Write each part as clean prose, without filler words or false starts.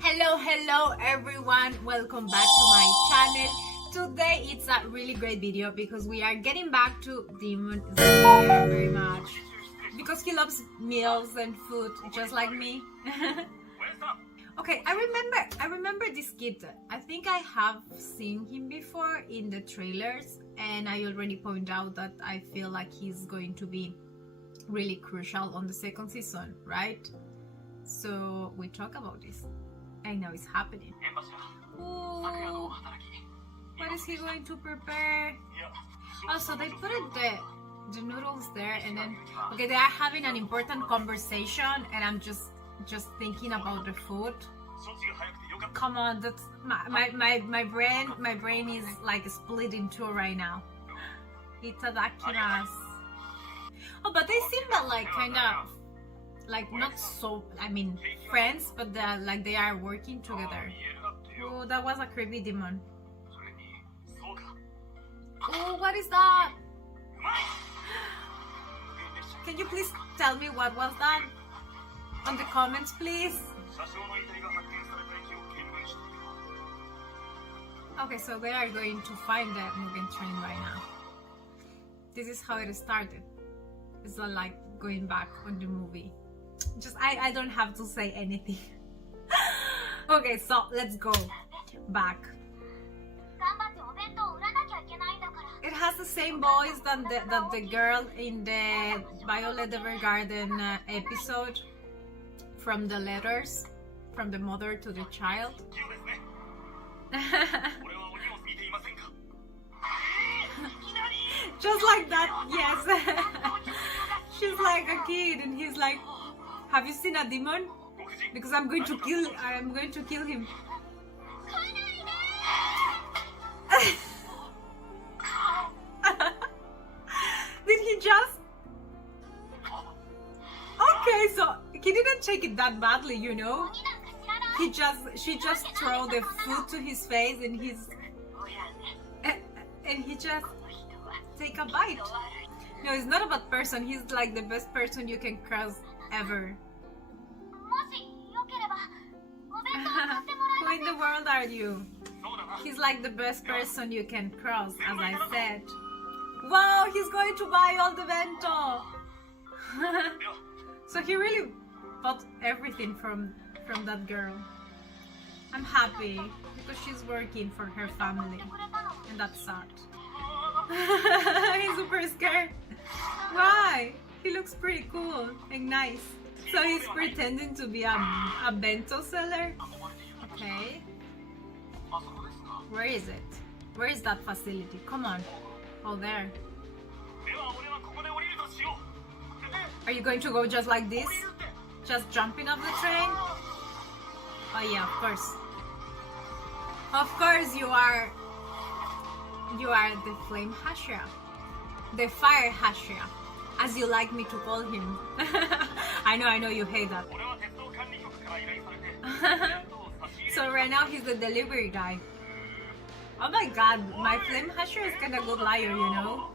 Hello everyone, welcome back to my channel. Today it's a really great video because we are getting back to Demon Slayer very much because he loves meals and food just like me. Okay, I remember this kid. I think I have seen him before in the trailers, and I already pointed out that I feel like he's going to be really crucial on the second season, right? So we talk about this. I know it's happening. Ooh, what is he going to prepare? Oh, so they put the noodles there, and then okay, they are having an important conversation, and I'm just thinking about the food. Come on, that's my brain is like split in two right now. Itadakimasu. Oh, but they seem like kind of like not so, I mean, friends, but like they are working together. Oh, that was a creepy demon. Oh, what is that? Can you please tell me what was that? On the comments, please. Okay, so they are going to find the Mugen train right now. This is how it started. It's not like going back on the movie. Just I don't have to say anything. Okay, so let's go back. It has the same voice that the girl in the Violet Evergarden episode from the letters from the mother to the child. Just like that, yes. She's like a kid and he's like, have you seen a demon? Because I'm going to kill him. Did he just? Okay, so he didn't take it that badly, you know. She just threw the food to his face and he just take a bite. No, he's not a bad person. He's like the best person you can cross ever. Who in the world are you? He's like the best person you can cross, as I said. Wow, he's going to buy all the bento. So he really bought everything from that girl. I'm happy because she's working for her family, and that's sad. He's super scared. Why? He looks pretty cool and nice. So he's pretending to be a bento seller. Okay. Where is it? Where is that facility? Come on. Oh, there. Are you going to go just like this? Just jumping off the train? Oh yeah, of course. Of course you are the flame Hashira. The fire Hashira, as you like me to call him. I know you hate that. So right now he's the delivery guy. Oh my god, my flame Hashira is kinda good liar, you know?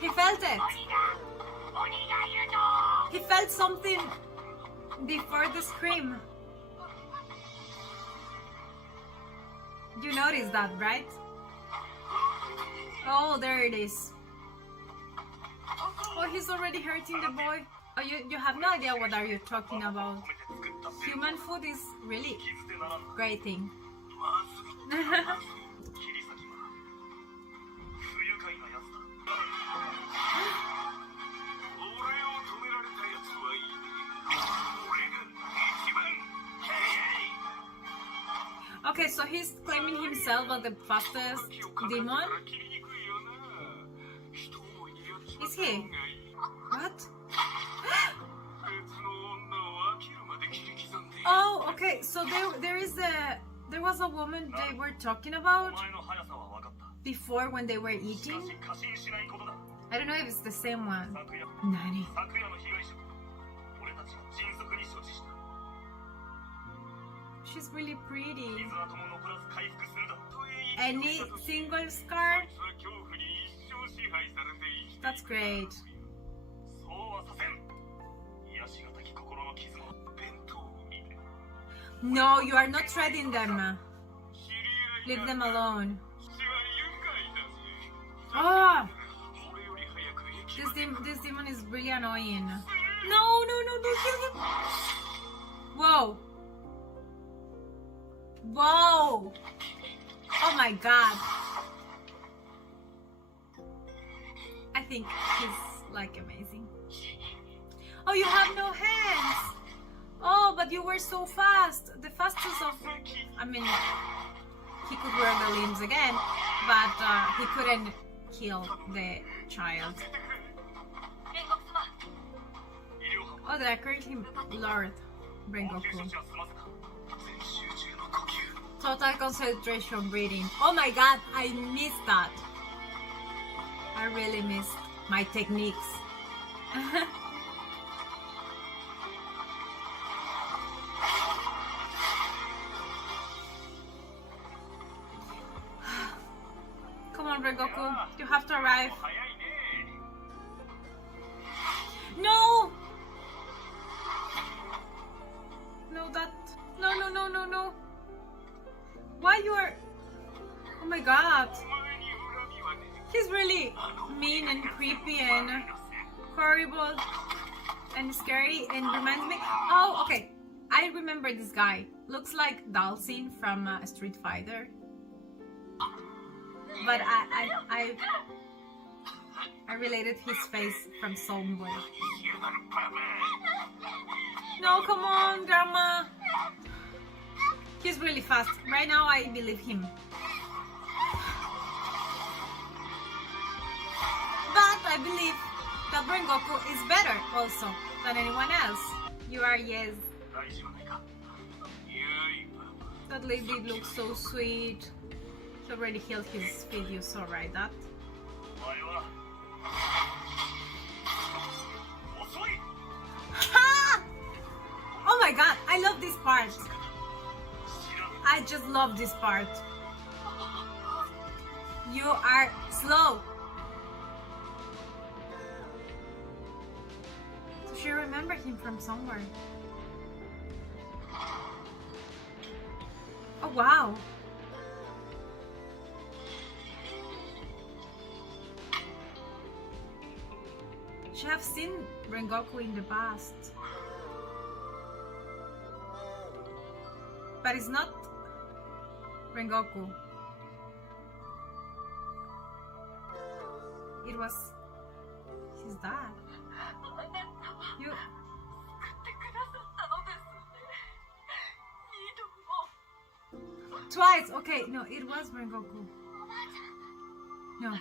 He felt it. He felt something before the scream. You noticed that, right? Oh, there it is. Oh, he's already hurting the boy. Oh, you have no idea what are you talking about. Human food is really great thing. Okay, so he's claiming himself as the fastest demon? Is he? What? Oh, okay, so there was a woman they were talking about before when they were eating. I don't know if it's the same one. Nani? She's really pretty. Any single scar? That's great. No, you are not threatening them. Leave them alone. Oh! This demon is really annoying. No, don't kill him. Whoa. Whoa. Oh my god. I think he's like amazing. Oh, you have no hands. Oh, but you were so fast. The fastest of... I mean, he could wear the limbs again, but he couldn't kill the child. Oh, they are currently Lord Rengoku. Total concentration breathing. Oh my god, I missed that. I really missed my techniques. Come on, Rengoku, you have to arrive. No! No, that... No. Why you are... Oh my god. He's really mean and creepy and horrible and scary and reminds me... Oh, okay. I remember this guy. Looks like Dalsin from Street Fighter. But I related his face from somewhere. No, come on, Grandma. He's really fast. Right now, I believe him. But I believe that Rengoku is better also than anyone else. You are, yes. That lady looks so sweet. He already healed his feet, you saw, right? That? Oh my god, I love this part. I just love this part. You are slow. So she remembered him from somewhere. Oh wow. She have seen Rengoku in the past. But it's not Rengoku. It was his dad. You... Twice! Okay, no, it was Rengoku. No.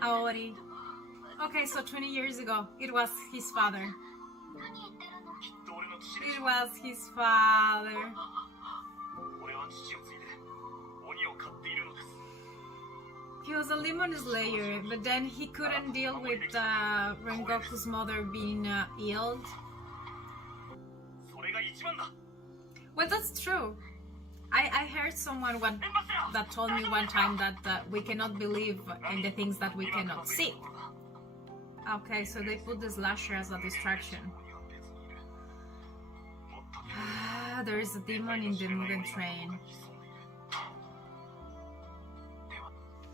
Aori. Okay, so 20 years ago, it was his father. It was his father. He was a Lemon Slayer, but then he couldn't deal with Rengoku's mother being ill. Well, that's true. I heard someone that told me one time that we cannot believe in the things that we cannot see. Okay, so they put the slasher as a distraction. There is a demon in the Mugen train.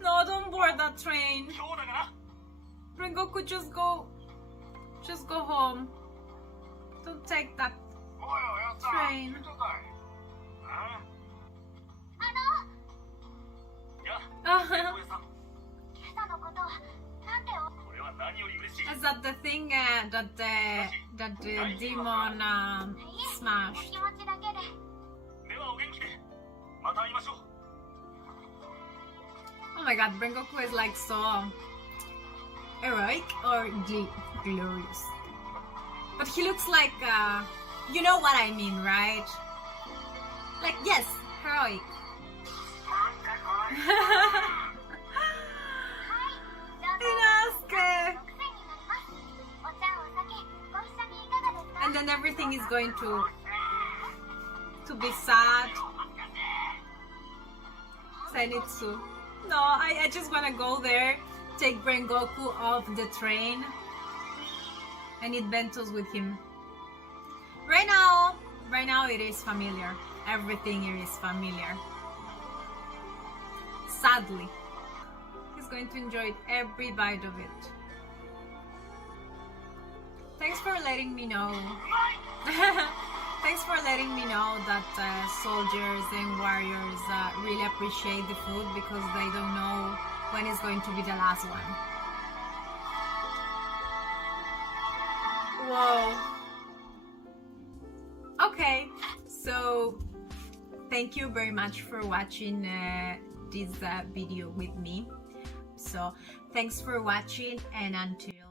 No, don't board that train. Rengoku, just go home. Don't take that train. Is that the thing that the demon smashed? Oh my god, Rengoku is like so heroic or glorious. But he looks like, you know what I mean, right? Like, yes, heroic. And then everything is going to be sad. Zenitsu. No, I just want to go there, take Rengoku off the train. and eat bentos with him. Right now it is familiar. Everything here is familiar. Sadly, he's going to enjoy every bite of it. Thanks for letting me know. Thanks for letting me know that soldiers and warriors really appreciate the food because they don't know when it's going to be the last one. Whoa. Okay, so thank you very much for watching this video with me. So thanks for watching, and until